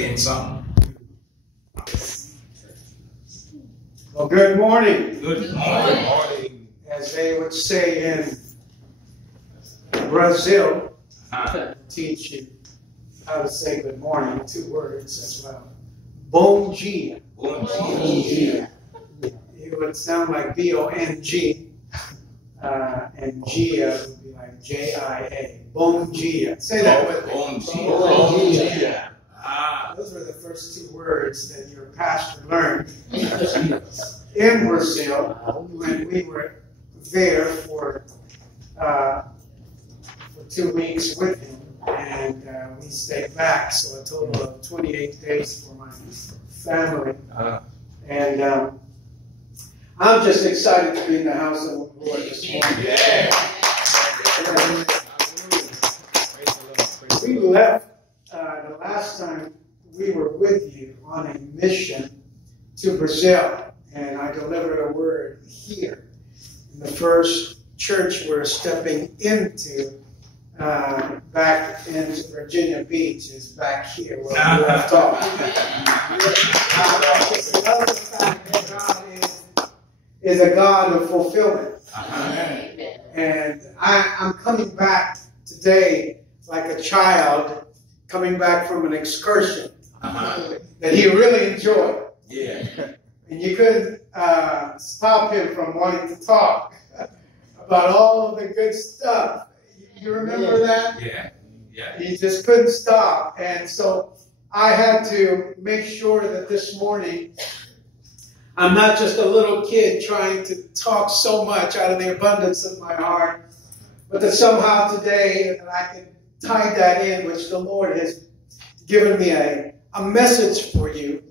In some. Well, good morning. Good morning. As they would say in Brazil, teach you how to say good morning, 2 words as well. Bom dia. Bom dia. It would sound like B-O-N-G, and Gia would be like J-I-A. Bom dia. Say that with me. Bom dia. Bom dia. Those were the first 2 words that your pastor learned in Brazil when we were there for 2 weeks with him, and we stayed back, so a total of 28 days for my family. And I'm just excited to be in the house of the Lord this morning. We left the last time we were with you on a mission to Brazil, and I delivered a word here. In the first church we're stepping into back into Virginia Beach is back here where we left off. Another fact that God is a God of fulfillment. And I'm coming back today like a child coming back from an excursion that he really enjoyed. Yeah. And you couldn't stop him from wanting to talk about all of the good stuff. You remember that? Yeah. Yeah. He just couldn't stop. And so I had to make sure that this morning I'm not just a little kid trying to talk so much out of the abundance of my heart, but that somehow today that I can tie that in, which the Lord has given me a message for you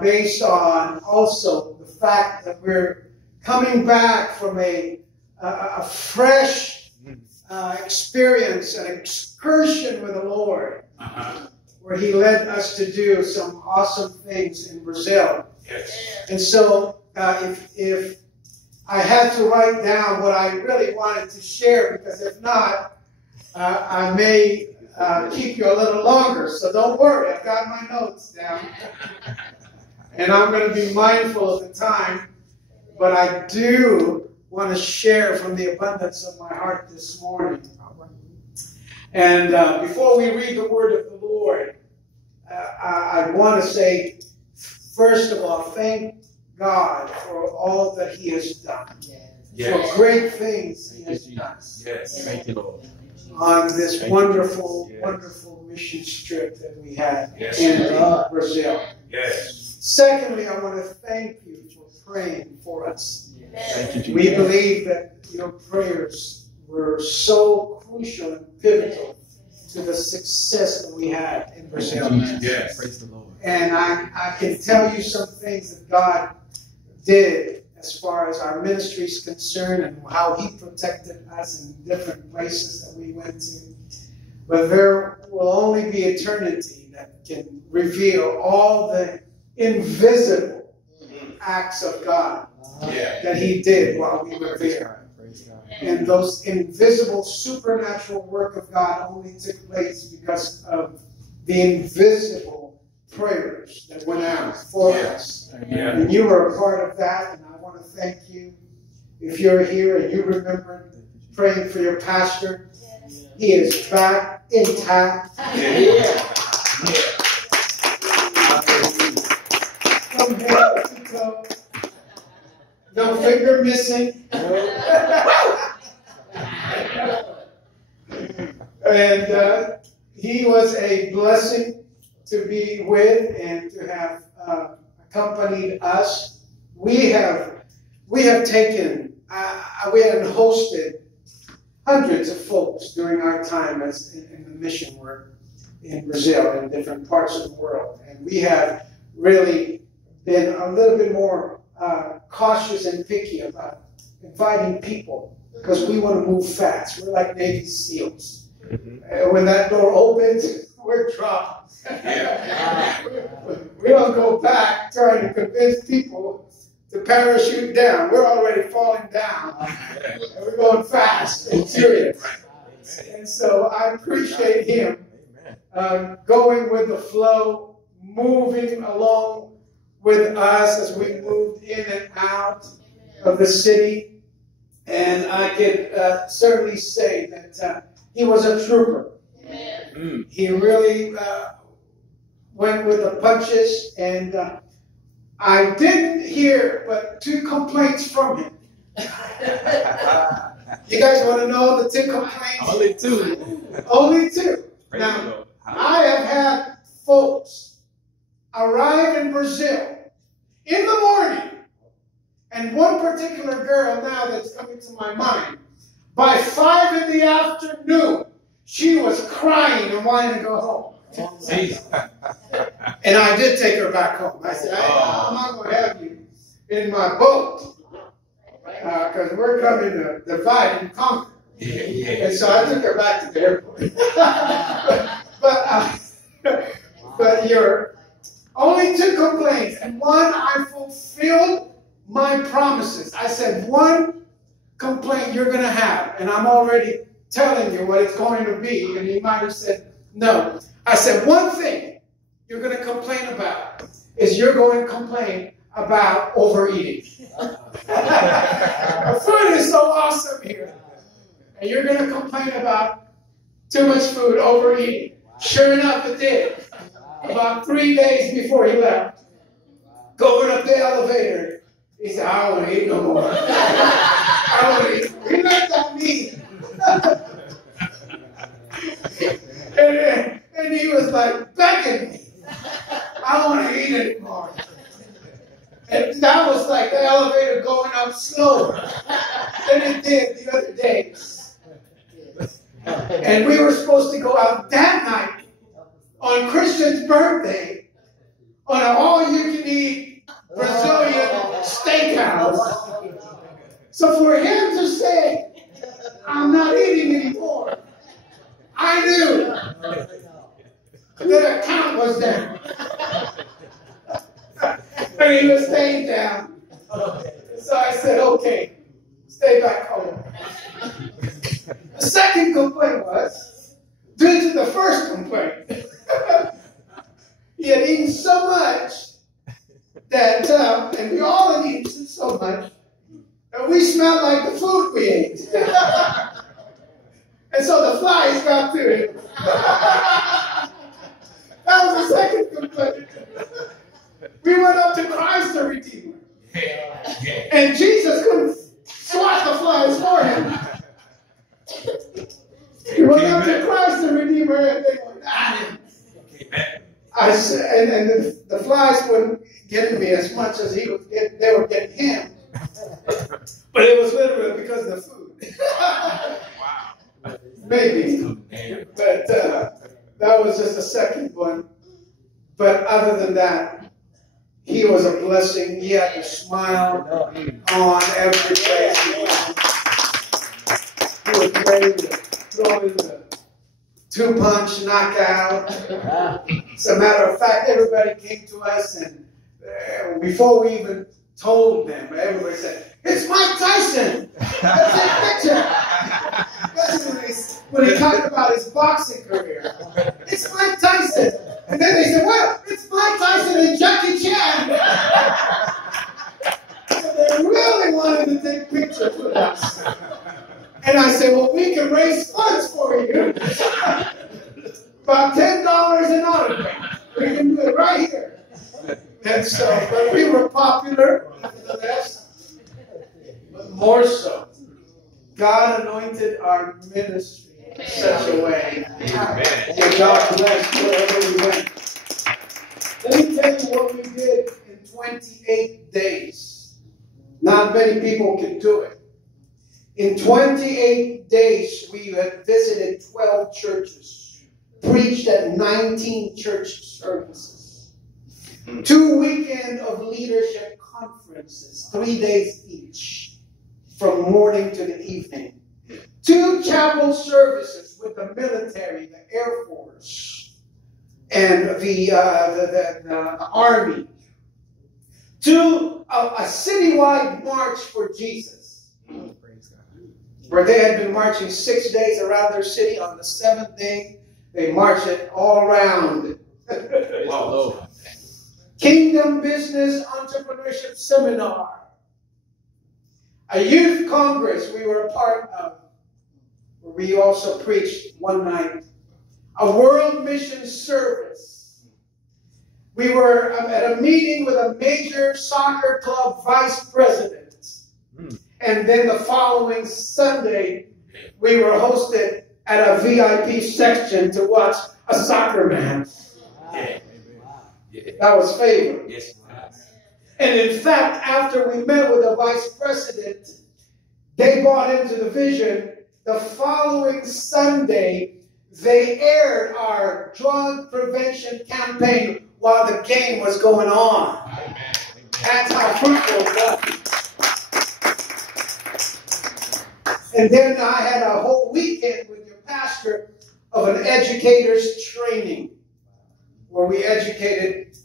based on also the fact that we're coming back from a fresh experience, an excursion with the Lord, where He led us to do some awesome things in Brazil. Yes. And so if I had to write down what I really wanted to share, because if not, I may keep you a little longer. So don't worry, I've got my notes down. And I'm going to be mindful of the time. But I do want to share from the abundance of my heart this morning. And before we read the word of the Lord, I want to say, first of all, thank God for all that He has done. Yes. For great things He has done. Yes. Thank you, Lord. On this wonderful, wonderful mission trip that we had in Brazil. Yes. Secondly, I want to thank you for praying for us. Thank you, Jesus. We believe that your prayers were so crucial and pivotal to the success that we had in Brazil. Yes. Praise the Lord. And I can tell you some things that God did as far as our ministry is concerned and how He protected us in different places that we went to. But there will only be eternity that can reveal all the invisible acts of God that He did while we were there. And those invisible supernatural work of God only took place because of the invisible prayers that went out for us. And you were a part of that, and I want to thank you. If you're here and you remember praying for your pastor, he is back intact. From head to toe. No finger missing. And he was a blessing to be with and to have accompanied us. We have taken, we have hosted hundreds of folks during our time as in the mission work in Brazil and different parts of the world. And we have really been a little bit more cautious and picky about inviting people because we want to move fast. We're like Navy SEALs. When that door opens, we're dropped. We don't go back trying to convince people to parachute down. We're already falling down. And we're going fast and serious. And so I appreciate him going with the flow, moving along with us as we moved in and out of the city. And I could certainly say that he was a trooper. He really went with the punches, and I didn't hear but 2 complaints from him. You guys want to know the 2 complaints? Only 2. Only 2. Praise Now, the Lord. I have had folks arrive in Brazil in the morning, and one particular girl now that's coming to my mind, by 5 in the afternoon, she was crying and wanting to go home. And I did take her back home. I said, I'm not going to have you in my boat, because we're coming to divide and conquer. And so I took her back to the airport. But you're only 2 complaints, and 1, I fulfilled my promises. I said 1 complaint you're going to have, and I'm already telling you what it's going to be, and you might have said no. I said 1 thing you're going to complain about is you're going to complain about overeating. The food is so awesome here, and you're going to complain about too much food, overeating. Sure enough, it did. About 3 days before he left, going up the elevator, he said, I don't want to eat no more. I don't want to eat. He looked at me. and he was like begging me. I don't want to eat anymore. And that was like the elevator going up slower than it did the other days. And we were supposed to go out that night on Christian's birthday on an all-you-can-eat Brazilian steakhouse. So for him to say, I'm not eating anymore, I knew the account was down. And he was staying down. So I said, okay, stay back home. The second complaint was, due to the first complaint, he had eaten so much that, and we all had eaten so much, that we smelled like the food we ate. And so the flies got to him. That was the second complaint. We went up to Christ the Redeemer. And Jesus couldn't swat the flies for him. We went up to Christ the Redeemer and they were at him. I said, and the flies wouldn't get me as much as they were getting him. But it was literally because of the food. Wow. Maybe. But that was just the second one. But other than that, he was a blessing. He had a smile on every face. He was ready to throw in the 2-punch knockout. As a matter of fact, everybody came to us, and before we even told them, everybody said, "It's Mike Tyson." Let's take a picture. That's when he talked about his boxing career. It's Mike Tyson. And then they said, well, it's Mike Tyson and Jackie Chan. So they really wanted to take pictures with us. And I said, well, we can raise funds for you. About $10 an autograph. We can do it right here. And so, but we were popular, nevertheless. But more so, God anointed our ministry in such a way. Amen. God bless wherever we went. Let me tell you what we did in 28 days. Not many people can do it. In 28 days, we had visited 12 churches, preached at 19 church services, 2 weekends of leadership conferences, 3 days each, from morning to the evening. 2 chapel services with the military, the Air Force, and the Army. 2, a citywide march for Jesus, where they had been marching 6 days around their city. On the 7th day, They march it all around. Praise the Lord. Kingdom Business Entrepreneurship Seminar. A youth congress we were a part of, where we also preached one night. A world mission service. We were at a meeting with a major soccer club vice president. And then the following Sunday, we were hosted at a VIP section to watch a soccer match. That was favor. Yes. And in fact, after we met with the vice president, they bought into the vision. The following Sunday, they aired our drug prevention campaign while the game was going on. That's how fruitful it was. And then I had a whole weekend with your pastor of an educator's training, where we educated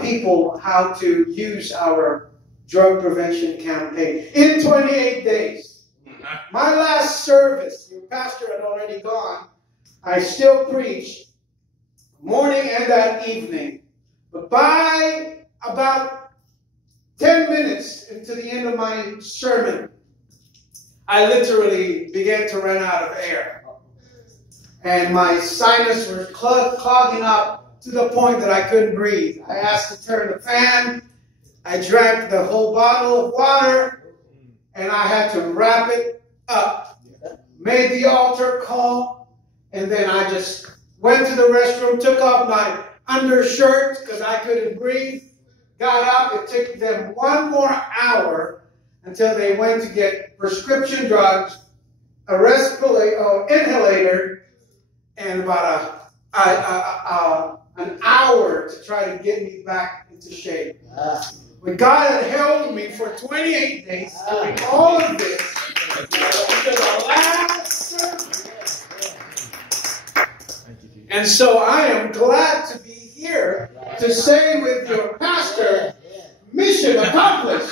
people how to use our drug prevention campaign in 28 days. My last service, your pastor had already gone, I still preach morning and that evening. But by about 10 minutes into the end of my sermon, I literally began to run out of air. And my sinus were clogging up to the point that I couldn't breathe. I asked to turn the fan. I drank the whole bottle of water, and I had to wrap it up. Made the altar call, and then I just went to the restroom, took off my undershirt because I couldn't breathe, got up. It took them 1 more hour until they went to get prescription drugs, a inhalator, and about an hour to try to get me back into shape. But God had held me for 28 days doing all of this until the last service. And so I am glad to be here to say with your pastor, mission accomplished.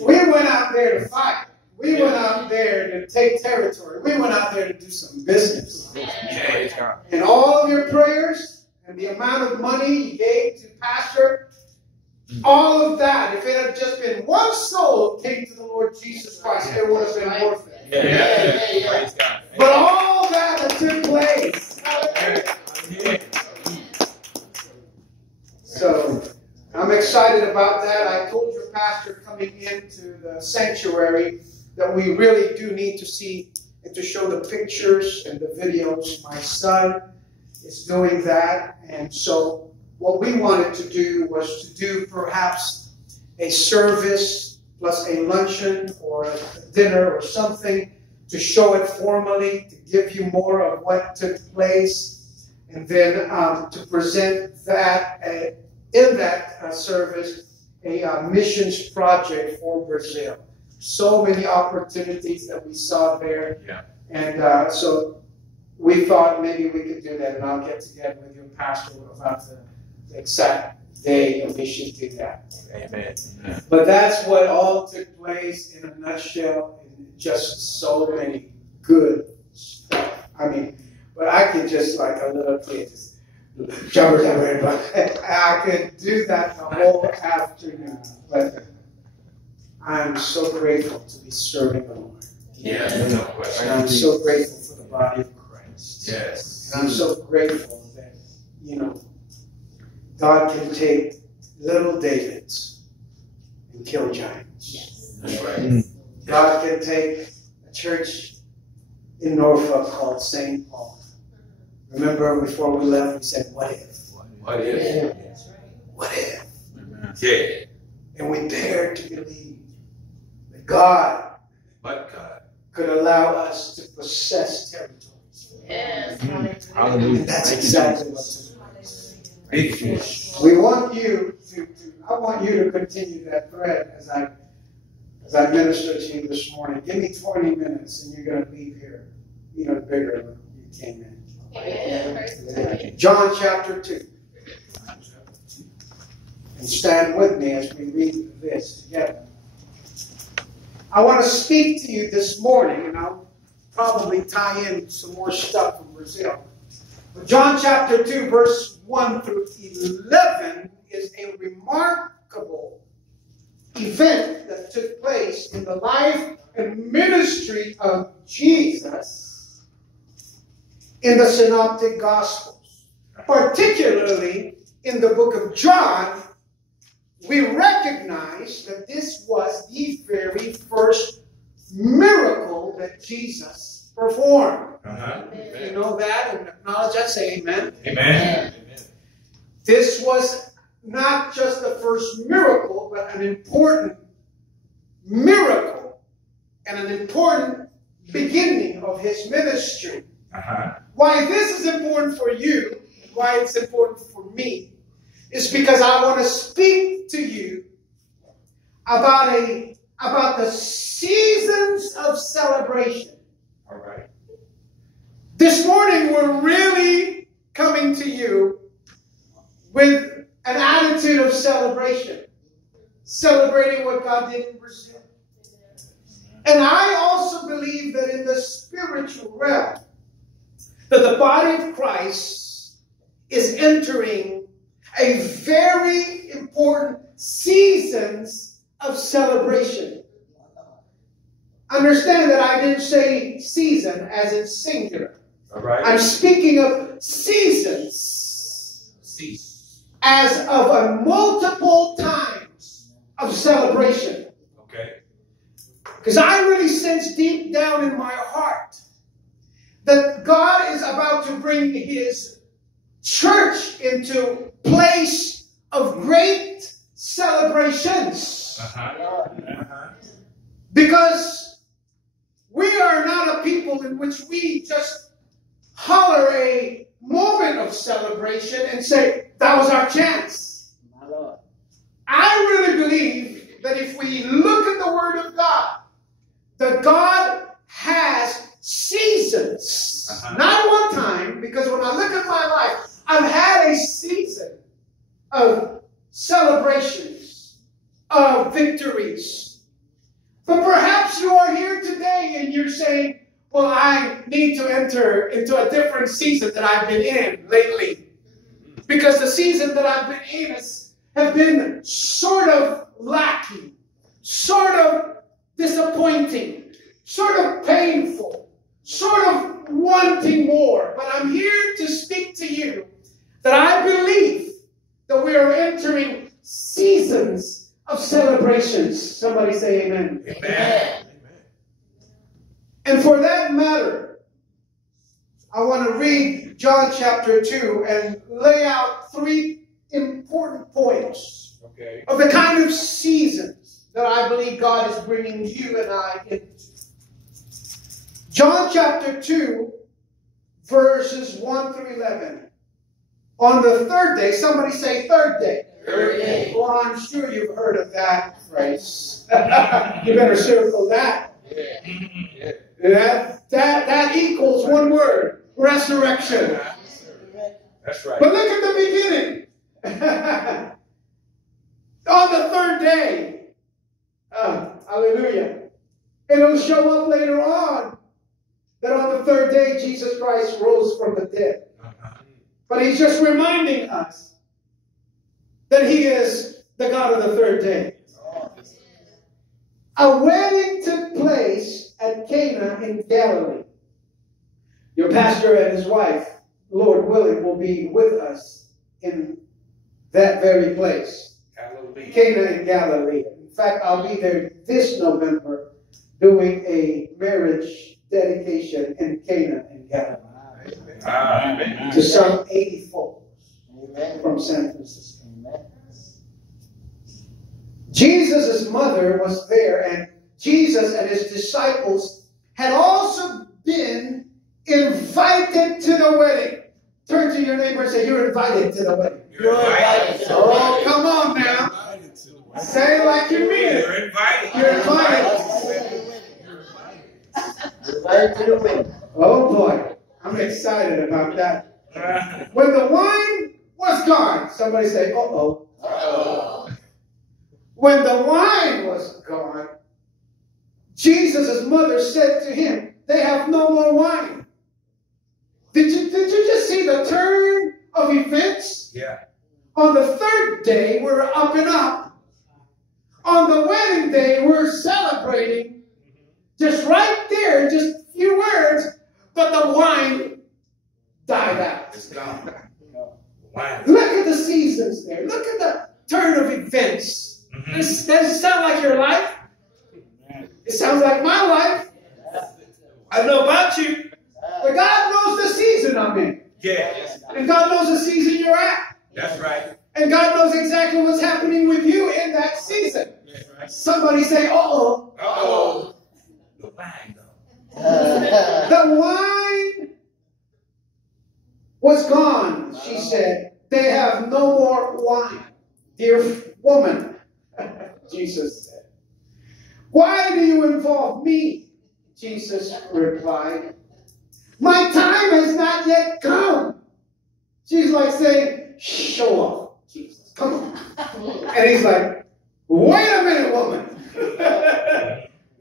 We went out there to fight. We went out there to take territory. We went out there to do some business. And all of your prayers and the amount of money you gave to pastor, all of that, if it had just been one soul came to the Lord Jesus Christ, it would have been worth it. But all that took place. So I'm excited about that. I told your pastor coming into the sanctuary that we really do need to see and to show the pictures and the videos. My son is doing that. And so what we wanted to do was to do perhaps a service plus a luncheon or a dinner or something to show it formally, to give you more of what took place, and then to present that in that service, a missions project for Brazil. So many opportunities that we saw there. Yeah. And so we thought maybe we could do that, and I'll get together with your pastor about the exact day and we should do that. Amen. But that's what all took place in a nutshell, and just so many good stuff. I mean, but I could just like a little kid, just jump, but I could do that the whole afternoon. But I'm so grateful to be serving the Lord. Yeah, no question. And I'm so grateful for the body of Christ. Yes. And I'm so grateful that, God can take little Davids and kill giants. Yes. That's right. God can take a church in Norfolk called St. Paul. Remember before we left, we said, what if? What if? What if? Yeah. And we dared to believe that God But God. could allow us to possess territories. Yes. Hallelujah. And that's exactly what took place. Big fish. We want you I want you to continue that thread as I minister to you this morning. Give me 20 minutes and you're going to leave here, bigger than you came in. Amen. John chapter 2. And stand with me as we read this together. I want to speak to you this morning, and I'll probably tie in some more stuff from Brazil. But John chapter 2, verse 1 through 11 is a remarkable event that took place in the life and ministry of Jesus in the Synoptic Gospels. Particularly in the book of John, we recognize that this was the very first miracle that Jesus performed. If you know that and acknowledge that, say amen. Amen. This was not just the first miracle, but an important miracle and an important beginning of his ministry. Why this is important for you, and why it's important for me, is because I want to speak to you about the seasons of celebration. All right. This morning we're really coming to you with an attitude of celebration, celebrating what God did in Brazil. And I also believe that in the spiritual realm, that the body of Christ is entering a very important seasons of celebration. Understand that I didn't say season as in singular. All right. I'm speaking of seasons as of a multiple times of celebration. Okay. Because I really sense deep down in my heart that God is about to bring his church into place of great celebrations. Because we are not a people in which we just holler a moment of celebration and say, that was our chance. I really believe that if we look at the Word of God, that God has seasons. Not one time, because when I look at my life, I've had a season of celebrations, of victories. But perhaps you are here today and you're saying, well, I need to enter into a different season that I've been in lately. Because the season that I've been in have been sort of lacking, sort of disappointing, sort of painful, sort of wanting more. But I'm here to speak to you that I believe that we are entering seasons of celebrations. Somebody say amen. Amen. And for that matter, I want to read John chapter 2 and lay out 3 important points of the kind of seasons that I believe God is bringing you and I into. John chapter 2, verses 1 through 11. On the third day, somebody say third day. Third day. Well, I'm sure you've heard of that phrase. You better circle that. That equals one word, resurrection. That's right. But look at the beginning. On the third day. Hallelujah. And it'll show up later on that on the third day Jesus Christ rose from the dead. But he's just reminding us that he is the God of the third day. A wedding took place at Cana in Galilee. Your pastor and his wife, Lord willing, will be with us in that very place. Hallelujah. Cana in Galilee. In fact, I'll be there this November doing a marriage dedication in Cana in Galilee. Amen. To some 80 folks from San Francisco. Jesus' mother was there, and Jesus and his disciples had also been invited to the wedding. Turn to your neighbor and say, you're invited to the wedding. You're invited to the Oh, wedding. come on now. Say it like you mean it. You're invited. You're invited. Oh boy, I'm excited about that. When the wine was gone, somebody say, uh-oh. Uh-oh. When the wine was gone, Jesus' mother said to him, they have no more wine. Did you just see the turn of events? Yeah. On the third day, we're up and up. On the wedding day, we're celebrating. Just right there, just a few words, but the wine died out. It's gone. Wine. Look at the seasons there. Look at the turn of events. Does it sound like your life? It sounds like my life. I know about you. But God knows the season I'm in. Yeah. And God knows the season you're at. That's right. And God knows exactly what's happening with you in that season. That's right. Somebody say, uh-oh. Uh-oh. The wine, though. The wine was gone, she said. They have no more wine. Dear woman, Jesus said. Why do you involve me? Jesus replied. My time has not yet come. She's like saying, show off, Jesus. Come on. And he's like, wait a minute, woman.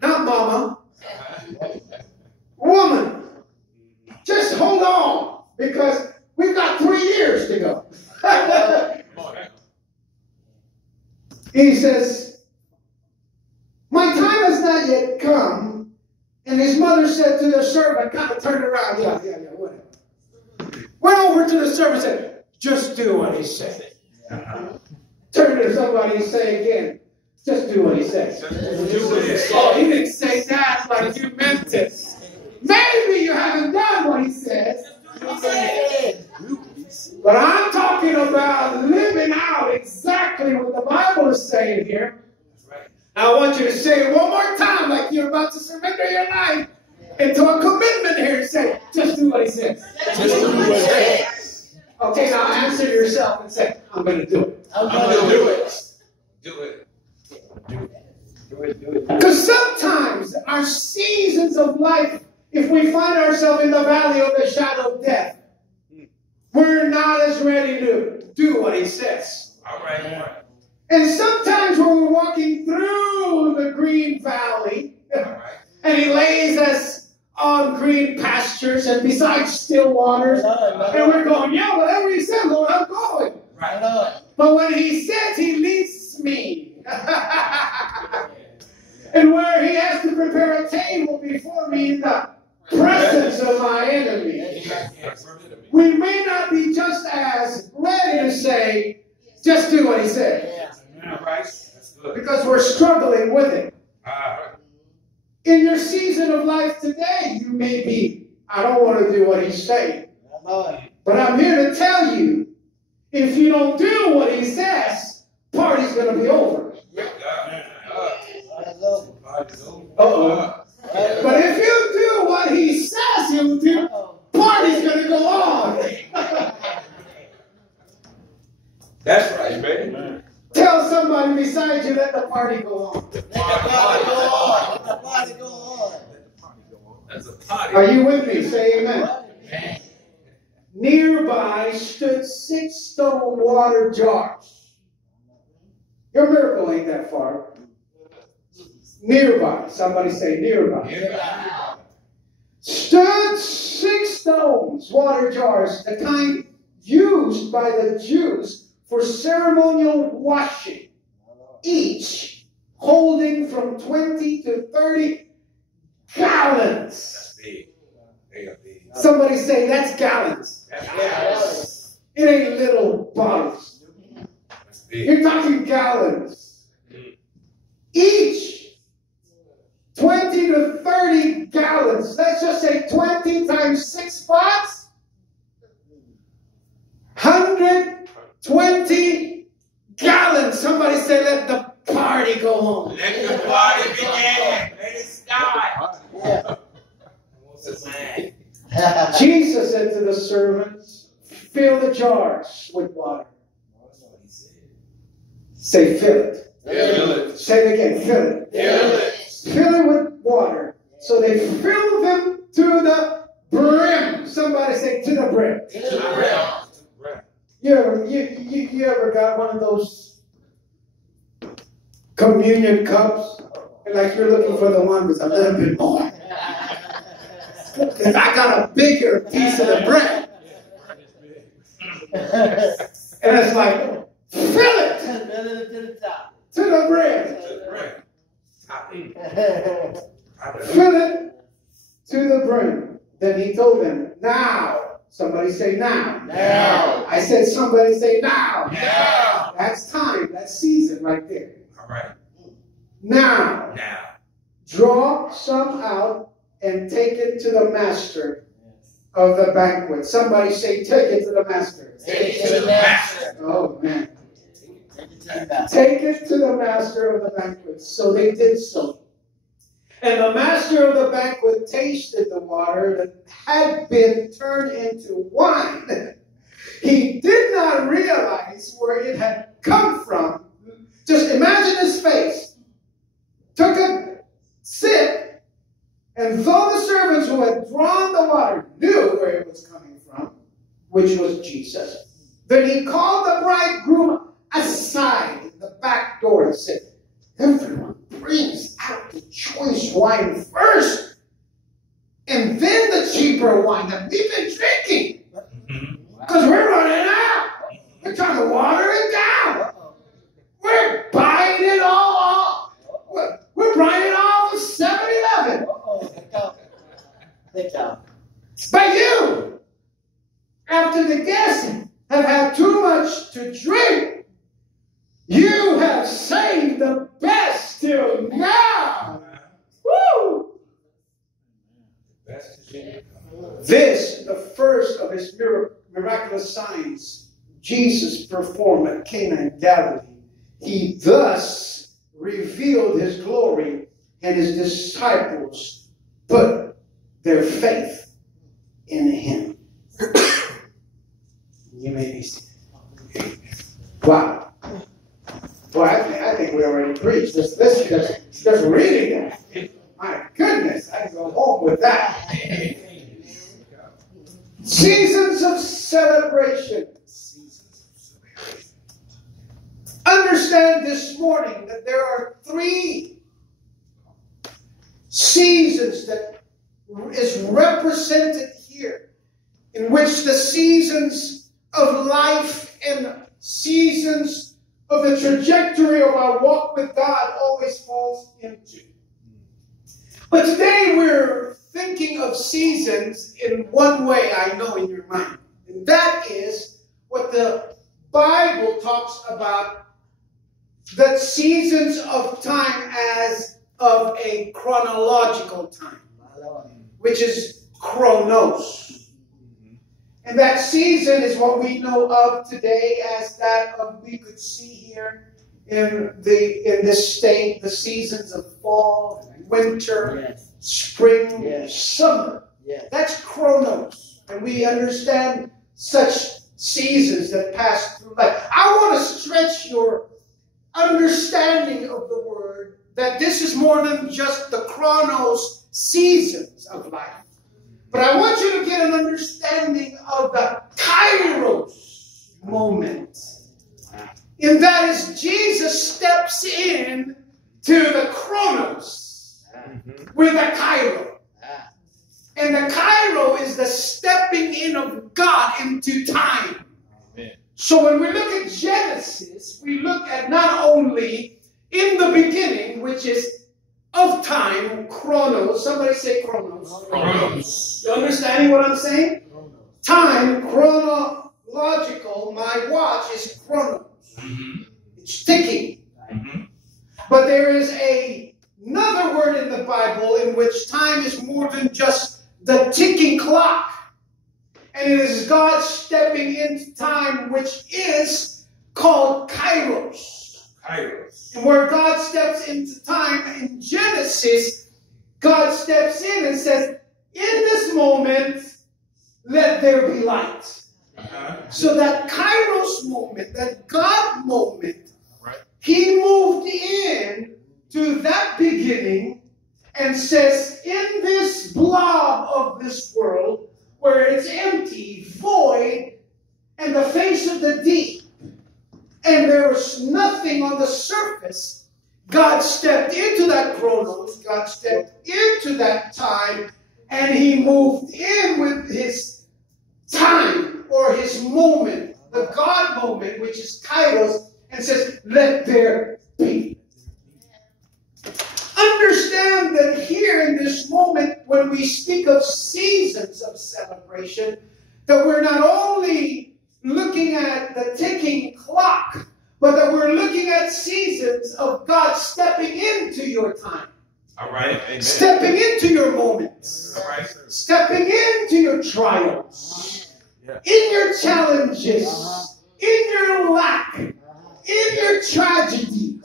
Not mama. Woman. Just hold on. Because we've got 3 years to go. He says, my time has not yet come. And his mother said to the servant, kind of turned around. Yeah, whatever. Went over to the servant and said, just do what he said. Turn to somebody and say again, just do what he said. Oh, he didn't say that like you meant it. Maybe you haven't done what he said. But I'm talking about living out exactly what the Bible is saying here. I want you to say it one more time like you're about to surrender your life into a commitment here and say, just do what he says. Just do what he says. Okay, now answer yourself and say, I'm going to do it. I'm going to do it. Do it. Because sometimes our seasons of life, if we find ourselves in the valley of the shadow of death, we're not as ready to do what he says. All right. And sometimes when we're walking through the green valley, and he lays us on green pastures and beside still waters, and we're going, yeah, whatever he said, Lord, I'm going. Right. But when he says he leads me, and where he has to prepare a table before me in the presence of my enemy, we may not be just as ready to say, just do what he said. Because we're struggling with it. In your season of life today, you may be, I don't want to do what he's saying. But I'm here to tell you, if you don't do what he says, party's going to be over. Uh-oh. But if you do what he says you'll do, party's going to go on. That's right, baby. Tell somebody beside you, let the party go on. Let the party go on. That's a party. Are you with me? Say amen. Nearby stood 6 stone water jars. Your miracle ain't that far. Nearby. Somebody say nearby. Stood 6 stones, water jars, the kind used by the Jews for ceremonial washing, each holding from 20 to 30 gallons. That's big. They are big. Somebody say, that's gallons. That's big. It ain't little bottles. That's big. You're talking gallons. Each 20 to 30 gallons. Let's just say 20 times 6 spots. 120 gallons. Somebody say, let the party go on. Let the party begin. Let it start. Jesus said to the servants, fill the jars with water. Say, fill it. Fill it. Say it again, fill it. Fill it. Fill it with water. So they filled them to the brim. Somebody say, to the brim. To the brim. You ever got one of those communion cups? Like you're looking for the one with a little bit more. Because I got a bigger piece of the bread. And it's like, fill it to the bread. Fill it to the brim. Then he told them, now. Somebody say now. Now. I said somebody say now. Now. That's time. That's season right there. All right. Now. Now. Draw some out and take it to the master of the banquet. Somebody say, take it to the master. Take it to the master. Oh, man. Take it to the master of the banquet. So they did so. And the master of the banquet tasted the water that had been turned into wine. He did not realize where it had come from. Just imagine his face. Took a sip, and though the servants who had drawn the water knew where it was coming from, which was Jesus, then he called the bridegroom aside in the back door and said, everyone brings out the choice wine first, and then the cheaper wine that we've been drinking. Because we're running out. We're trying to water it down. We're buying it all. We're buying it all from 7-Eleven. But you, after the guests have had too much to drink, you have saved the best till now. Woo! This, the first of his miraculous signs, Jesus performed at Cana in Galilee. He thus revealed his glory, and his disciples put their faith in him. You may be seated. Wow. Well, I think we already preached. Just reading that. My goodness, I can go home with that. Seasons of celebration. Understand this morning that there are 3 seasons that is represented here, in which the seasons of life and seasons of the trajectory of our walk with God always falls into. But today we're thinking of seasons in one way, I know, in your mind. And that is what the Bible talks about, the seasons of time as of a chronological time, which is chronos. And that season is what we know of today as that of, we could see here in this state, the seasons of fall, and winter, spring, summer. That's chronos. And we understand such seasons that pass through life. I want to stretch your understanding of the word, that this is more than just the chronos seasons of life. But I want you to get an understanding of the kairos moment. And that is, Jesus steps in to the chronos with a kairo. And the kairo is the stepping in of God into time. So when we look at Genesis, we look at not only in the beginning, which is of time, chronos. Somebody say chronos. Chronos. You understanding what I'm saying? Time, chronological. My watch is chronos. It's ticking. But there is another word in the Bible in which time is more than just the ticking clock. And it is God stepping into time, which is called kairos. And where God steps into time in Genesis, God steps in and says, in this moment, let there be light. So that kairos moment, that God moment, he moved in to that beginning and says, in this blob of this world, where it's empty, void, and the face of the deep, and there was nothing on the surface, God stepped into that chronos, God stepped into that time, and he moved in with his time or his moment, the God moment, which is kairos, and says, let there be. Understand that here in this moment, when we speak of seasons of celebration, that we're not only looking at the ticking clock, but that we're looking at seasons of God stepping into your time. All right. Amen. Stepping into your moments. All right. Stepping into your trials. Yeah. In your challenges. In your lack. In your tragedies.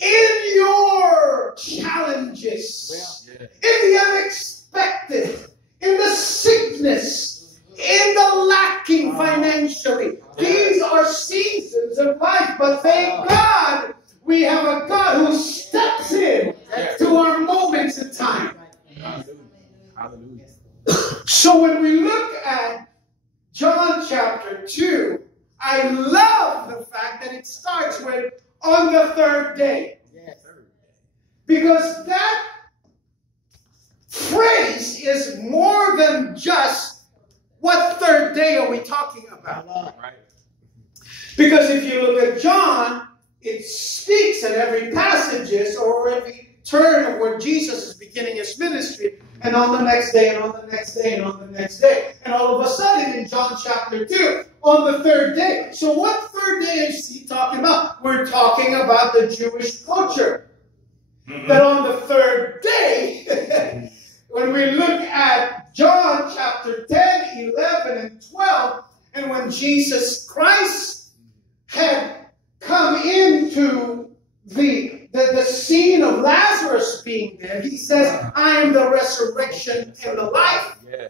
In your challenges. Yeah. In the unexpected. In the sickness. In the lacking financially. These are seasons of life, but thank God we have a God who steps in to our moments in time. Hallelujah. So when we look at John chapter 2, I love the fact that it starts with on the third day. Because that phrase is more than just what third day are we talking about. Right. Because if you look at John, it speaks in every passages or every turn of where Jesus is beginning his ministry, and on the next day, and on the next day, and on the next day. And all of a sudden in John chapter 2, on the third day. So what third day is he talking about? We're talking about the Jewish culture. Mm-hmm. That on the third day, when we look at John chapter 10, 11, and 12, and when Jesus Christ had come into the scene of Lazarus being there, he says, I am the resurrection and the life. Yeah.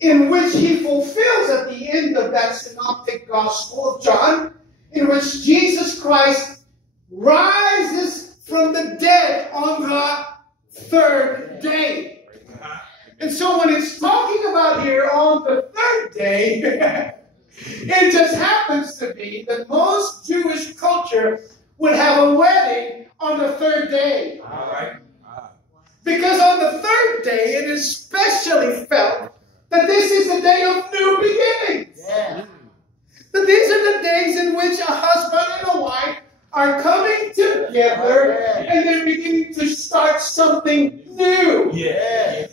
In which he fulfills at the end of that synoptic gospel of John, in which Jesus Christ rises from the dead on the third day. And so when it's talking about here on the third day, it just happens to be that most Jewish culture would have a wedding on the third day. All right. Because on the third day, it is specially felt that this is the day of new beginnings. Yeah. That these are the days in which a husband and a wife are coming together and they're beginning to start something new. Yeah.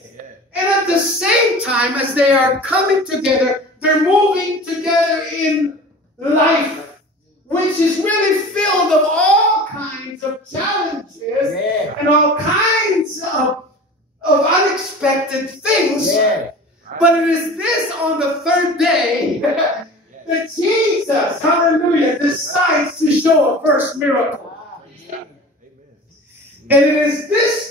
And at the same time as they are coming together, they're moving together in life, which is really filled of all kinds of challenges and all kinds of unexpected things. Yeah. But it is this on the third day that Jesus, hallelujah, decides to show a first miracle. And it is this